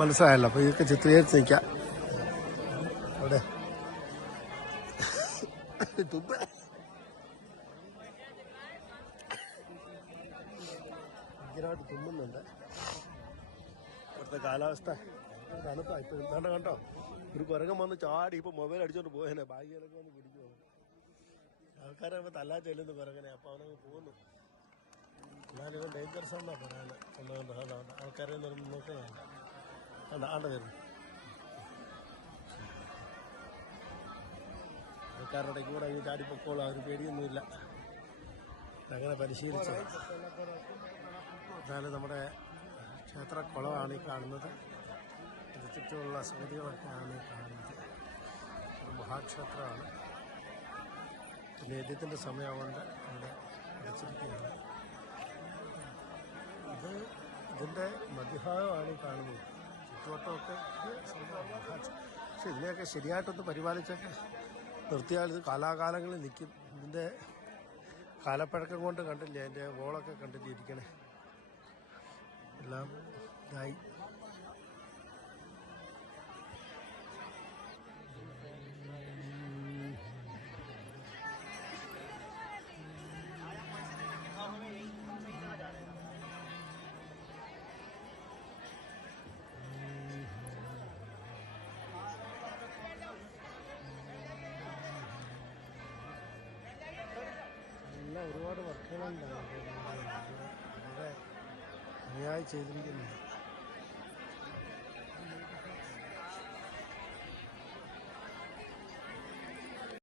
മനസ്സിലായല്ലോ. അപ്പോൾ ഇതൊക്കെ ചിത്രീകരിച്ച് നിൽക്കാം അവിടെ. ഭയങ്കരമായിട്ട് തുമ്മുന്നുണ്ട്. ഇവിടുത്തെ കാലാവസ്ഥ തണുപ്പാണ്. ഇപ്പം എന്താണ്ട് കണ്ടോ, ഒരു കുരങ്ങൻ വന്ന് ചാടി ഇപ്പം മൊബൈൽ അടിച്ചോണ്ട് പോയേനെ, ബാഗിലൊക്കെ വന്ന് പിടിച്ചു പോകുന്നു. ആൾക്കാരെ ഇപ്പോൾ തല്ലാൻ ചെല്ലുന്നു കുരങ്ങനെ. അപ്പോൾ അവനങ്ങ് പോകുന്നു. എന്നാലും ഇവൻ ഡേഞ്ചറസ് എന്നാണ് പറയാൻ കൊണ്ടുകൊണ്ട്. അതാണ് ആൾക്കാരെ നോക്കുന്നുണ്ട്. ആണ്ട് വരുന്നു. ആൾക്കാരുടെ കൂടെ ഈ ചാടിപ്പൊക്കോളൂ, അവർ പേടിയൊന്നുമില്ല. അങ്ങനെ പരിശീലിച്ച്. എന്നാലും നമ്മുടെ ക്ഷേത്രക്കുളമാണ് ഈ കാണുന്നത്. ഇത് ചുറ്റുമുള്ള സമിതികളൊക്കെയാണ് ഈ കാണുന്നത്. ഒരു മഹാക്ഷേത്രമാണ്. നേദ്യത്തിൻ്റെ സമയമാകൊണ്ട് അവിടെ അടച്ചിരിക്കുകയാണ്. ഇതിൻ്റെ മധ്യഭാഗമാണ് ഈ കാണുന്നത്. ചുറ്റുവട്ടമൊക്കെ പക്ഷെ ഇതിനെയൊക്കെ ശരിയായിട്ടൊന്ന് പരിപാലിച്ചൊക്കെ നിർത്തിയാൽ ഇത് കാലാകാലങ്ങളിൽ നിൽക്കും. ഇതിൻ്റെ കാലപ്പഴക്കം കൊണ്ട് കണ്ടില്ലേ, അതിൻ്റെ വോളൊക്കെ കണ്ടില്ലേ ഇരിക്കണേ, എല്ലാം ഇതായി. ഒരുപാട് വർക്കുകളുണ്ടാകും. വളരെ ഭംഗിയായി ചെയ്തിരിക്കുന്നു.